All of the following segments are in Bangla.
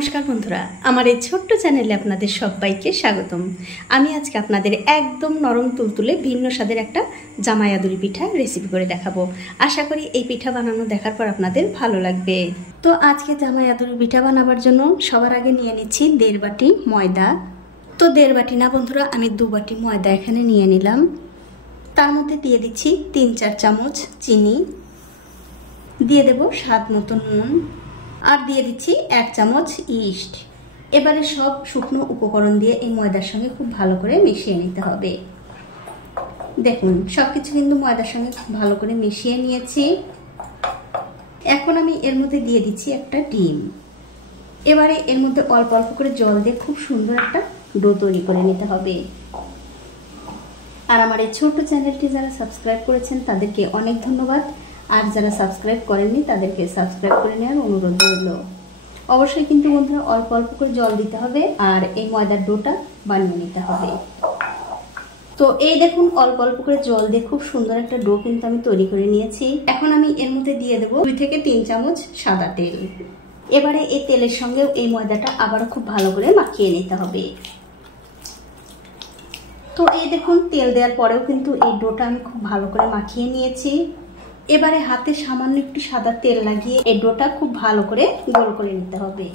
নমস্কার বন্ধুরা, আমার এই ছোট্ট চ্যানেলে আপনাদের সবাইকে স্বাগতম। আমি আজকে আপনাদের একদম নরম তুলতুলে ভিন্ন স্বাদের একটা জামাই আদুরি পিঠা রেসিপি করে দেখাবো। আশা করি এই পিঠা বানানো দেখার পর আপনাদের ভালো লাগবে। তো আজকে জামাই আদুরি পিঠা বানাবার জন্য সবার আগে নিয়ে নিচ্ছি 1.5 বাটি ময়দা। তো 1.5 বাটি না বন্ধুরা, আমি 2 বাটি ময়দা এখানে নিয়ে নিলাম। তার মধ্যে দিয়ে দিচ্ছি 3-4 চামচ চিনি, দিয়ে দেব স্বাদ মতো নুন, আর দিয়ে দিচ্ছি 1 চামচ ইস্ট। এবারে সব শুকনো উপকরণ দিয়ে এই ময়দার সঙ্গে খুব ভালো করে মিশিয়ে নিতে হবে। দেখুন সবকিছু কিন্তু ময়দার সঙ্গে খুব ভালো করে মিশিয়ে নিয়েছি। এখন আমি এর মধ্যে দিয়ে দিচ্ছি একটা ডিম। এবারে এর মধ্যে অল্প অল্প করে জল দিয়ে খুব সুন্দর একটা ডো তৈরি করে নিতে হবে। আর আমার এই ছোট্ট চ্যানেলটি যারা সাবস্ক্রাইব করেছেন তাদেরকে অনেক ধন্যবাদ, আর যারা সাবস্ক্রাইব করেননি তাদেরকে সাবস্ক্রাইব করে নেওয়ার অনুরোধ রইল। অবশ্যই কিন্তু বন্ধুরা অল্প অল্প করে জল দিতে হবে আর এই ময়দার ডোটা বানিয়ে নিতে হবে। তো এই দেখুন অল্প অল্প করে জল দিয়ে খুব সুন্দর একটা ডো কিন্তু আমি তৈরি করে নিয়েছি। এখন আমি এর মধ্যে দিয়ে দেবো 2 থেকে 3 চামচ সাদা তেল। এবারে এই তেলের সঙ্গেও এই ময়দাটা আবারও খুব ভালো করে মাখিয়ে নিতে হবে। তো এই দেখুন তেল দেওয়ার পরেও কিন্তু এই ডোটা আমি খুব ভালো করে মাখিয়ে নিয়েছি। এবারে হাতে সামান্য একটু সাদা তেল লাগিয়ে এই ডোটা খুব ভালো করে গোল করে নিতে হবে।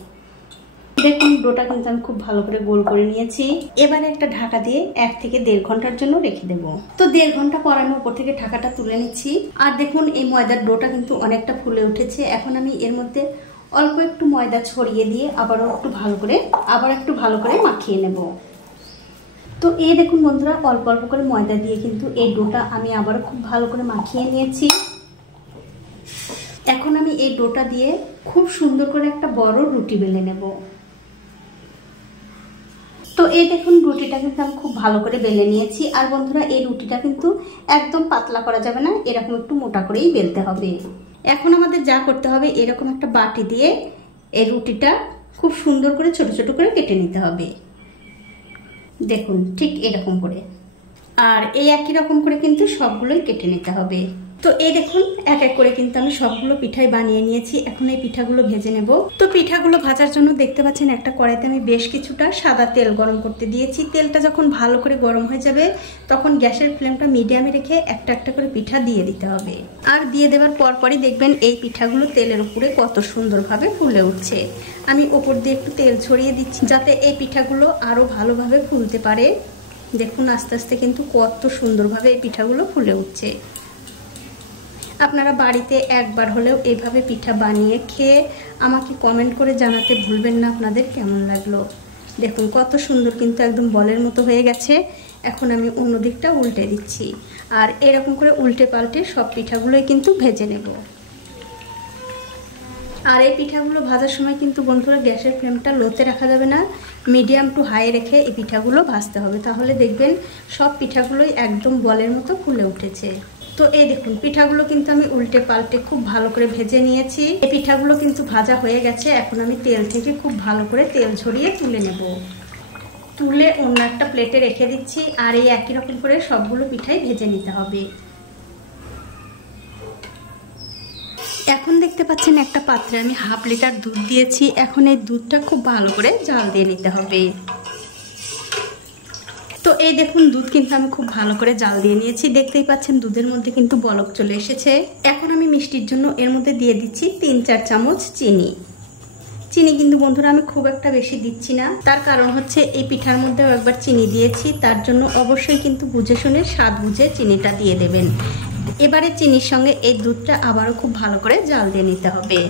দেখুন ডোটা কিন্তু আমি খুব ভালো করে গোল করে নিয়েছি। এবারে একটা ঢাকা দিয়ে 1 থেকে 1.5 ঘন্টার জন্য রেখে দেবো। তো 1.5 ঘন্টা পর আমি উপর থেকে ঢাকাটা তুলে নিচ্ছি। আর দেখুন এই ময়দার ডোটা কিন্তু অনেকটা ফুলে উঠেছে। এখন আমি এর মধ্যে অল্প একটু ময়দা ছড়িয়ে দিয়ে আবার একটু ভালো করে মাখিয়ে নেব। তো এই দেখুন বন্ধুরা অল্প অল্প করে ময়দা দিয়ে কিন্তু এই ডোটা আমি আবারও খুব ভালো করে মাখিয়ে নিয়েছি। এখন আমি এই ডোটা দিয়ে খুব সুন্দর করে একটা বড় রুটি বেলে নেব। তো এই দেখুন রুটিটা কিন্তু আমি খুব ভালো করে বেলে নিয়েছি। আর বন্ধুরা এই রুটিটা কিন্তু একদম পাতলা করা যাবে না, এরকম একটু মোটা করেই বেলতে হবে। এখন আমাদের যা করতে হবে, এরকম একটা বাটি দিয়ে এই রুটিটা খুব সুন্দর করে ছোট ছোট করে কেটে নিতে হবে। দেখুন ঠিক এরকম করে, আর এই একই রকম করে কিন্তু সবগুলোই কেটে নিতে হবে। তো এই দেখুন এক এক করে কিন্তু আমি সবগুলো পিঠাই বানিয়ে নিয়েছি। এখন এই পিঠাগুলো ভেজে নেব। তো পিঠাগুলো ভাজার জন্য দেখতে পাচ্ছেন একটা কড়াইতে আমি বেশ কিছুটা সাদা তেল গরম করতে দিয়েছি। তেলটা যখন ভালো করে গরম হয়ে যাবে তখন গ্যাসের ফ্লেমটা মিডিয়ামে রেখে একটা একটা করে পিঠা দিয়ে দিতে হবে। আর দিয়ে দেওয়ার পরপরই দেখবেন এই পিঠাগুলো তেলের উপরে কত সুন্দরভাবে ফুলে উঠছে। আমি ওপর দিয়ে একটু তেল ছড়িয়ে দিচ্ছি যাতে এই পিঠাগুলো আরো ভালোভাবে ফুলতে পারে। দেখুন আস্তে আস্তে কিন্তু কত সুন্দরভাবে এই পিঠাগুলো ফুলে উঠছে। আপনারা বাড়িতে একবার হলেও এইভাবে পিঠা বানিয়ে খেয়ে আমাকে কমেন্ট করে জানাতে ভুলবেন না আপনাদের কেমন লাগলো। দেখুন কত সুন্দর কিন্তু একদম বলের মতো হয়ে গেছে। এখন আমি অন্য দিকটা উল্টে দিচ্ছি, আর এরকম করে উল্টে পাল্টে সব পিঠাগুলোই কিন্তু ভেজে নেব। আর এই পিঠাগুলো ভাজার সময় কিন্তু বন্ধুরা গ্যাসের ফ্লেমটা লোতে রাখা যাবে না, মিডিয়াম টু হাই রেখে এই পিঠাগুলো ভাজতে হবে। তাহলে দেখবেন সব পিঠাগুলোই একদম বলের মতো ফুলে উঠেছে। তো এই দেখুন পিঠাগুলো কিন্তু আমি উল্টে পাল্টে খুব ভালো করে ভেজে নিয়েছি। এই পিঠাগুলো কিন্তু ভাজা হয়ে গেছে। এখন আমি তেল থেকে খুব ভালো করে তেল ঝরিয়ে তুলে নেব। তুলে অন্য একটা প্লেটে রেখে দিচ্ছি। আর এই একই রকম করে সবগুলো পিঠাই ভেজে নিতে হবে। এখন দেখতে পাচ্ছেন একটা পাত্রে আমি 1/2 লিটার দুধ দিয়েছি। এখন এই দুধটা খুব ভালো করে জাল দিয়ে নিতে হবে। তো এই দেখুন দুধ কিন্তু আমি খুব ভালো করে জাল দিয়ে নিয়েছি। দেখতেই পাচ্ছেন দুধের মধ্যে কিন্তু বলক চলে এসেছে। এখন আমি মিষ্টির জন্য এর মধ্যে দিয়ে দিচ্ছি 3-4 চামচ চিনি। চিনি কিন্তু বন্ধুরা আমি খুব একটা বেশি দিচ্ছি না, তার কারণ হচ্ছে এই পিঠার মধ্যেও একবার চিনি দিয়েছি। তার জন্য অবশ্যই কিন্তু বুঝে শুনে স্বাদ বুঝে চিনিটা দিয়ে দেবেন। এবারে চিনির সঙ্গে এই দুধটা আবারও খুব ভালো করে জাল দিয়ে নিতে হবে।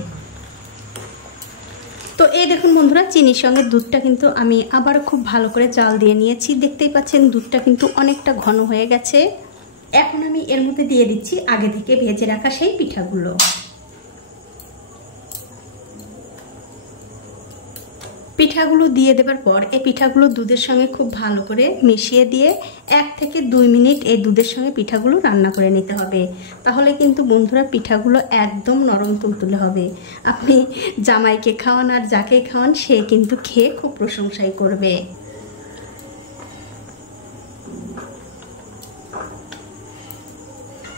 তো এই দেখুন বন্ধুরা চিনির সঙ্গে দুধটা কিন্তু আমি আবার খুব ভালো করে জাল দিয়ে নিয়েছি। দেখতেই পাচ্ছেন দুধটা কিন্তু অনেকটা ঘন হয়ে গেছে। এখন আমি এর মধ্যে দিয়ে দিচ্ছি আগে থেকে ভেজে রাখা সেই পিঠাগুলো। পিঠাগুলো দিয়ে দেবার পর এই পিঠাগুলো দুধের সঙ্গে খুব ভালো করে মিশিয়ে দিয়ে 1 থেকে 2 মিনিট এই দুধের সঙ্গে পিঠাগুলো রান্না করে নিতে হবে। তাহলে কিন্তু বন্ধুরা পিঠাগুলো একদম নরম তুলতুলে হবে। আপনি জামাইকে খাওয়ান আর যাকে খাওয়ান সে কিন্তু খেয়ে খুব প্রশংসাই করবে।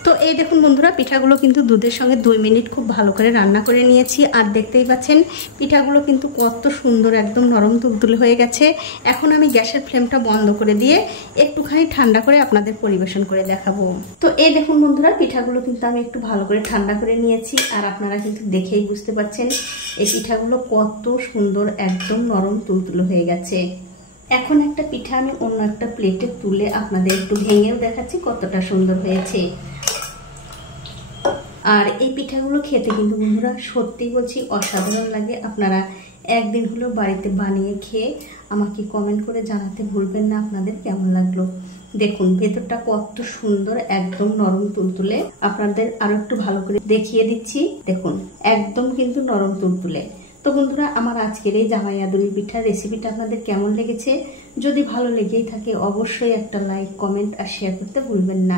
তো এই দেখুন বন্ধুরা, পিঠাগুলো কিন্তু দুধের সঙ্গে 2 মিনিট খুব ভালো করে রান্না করে নিয়েছি। আর দেখতেই পাচ্ছেন পিঠাগুলো কিন্তু কত সুন্দর একদম নরম তুলতুলে হয়ে গেছে। এখন আমি গ্যাসের ফ্লেমটা বন্ধ করে দিয়ে একটুখানি ঠান্ডা করে আপনাদের পরিবেশন করে দেখাবো। তো এই দেখুন বন্ধুরা, পিঠাগুলো কিন্তু আমি একটু ভালো করে ঠান্ডা করে নিয়েছি। আর আপনারা কিন্তু দেখেই বুঝতে পারছেন এই পিঠাগুলো কত সুন্দর একদম নরম তুলতুলে হয়ে গেছে। এখন একটা পিঠা আমি অন্য একটা প্লেটে তুলে আপনাদের একটু ভেঙেও দেখাচ্ছি কতটা সুন্দর হয়েছে। আর এই পিঠাগুলো খেতে কিন্তু বন্ধুরা সত্যি বলছি অসাধারণ লাগে। আপনারা একদিন হলেও বাড়িতে বানিয়ে খেয়ে আমাকে কমেন্ট করে জানাতে ভুলবেন না আপনাদের কেমন লাগলো। দেখুন ভেতরটা কত সুন্দর একদম নরম তুলতুলে। আপনাদের আরো একটু ভালো করে দেখিয়ে দিচ্ছি। দেখুন একদম কিন্তু নরম তুলতুলে। তো বন্ধুরা, আমার আজকের এই জামাই আদুরি পিঠার রেসিপিটা আপনাদের কেমন লেগেছে? যদি ভালো লেগেই থাকে অবশ্যই একটা লাইক, কমেন্ট আর শেয়ার করতে ভুলবেন না।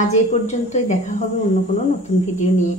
আজ এই পর্যন্তই, দেখা হবে অন্য কোনো নতুন ভিডিও নিয়ে।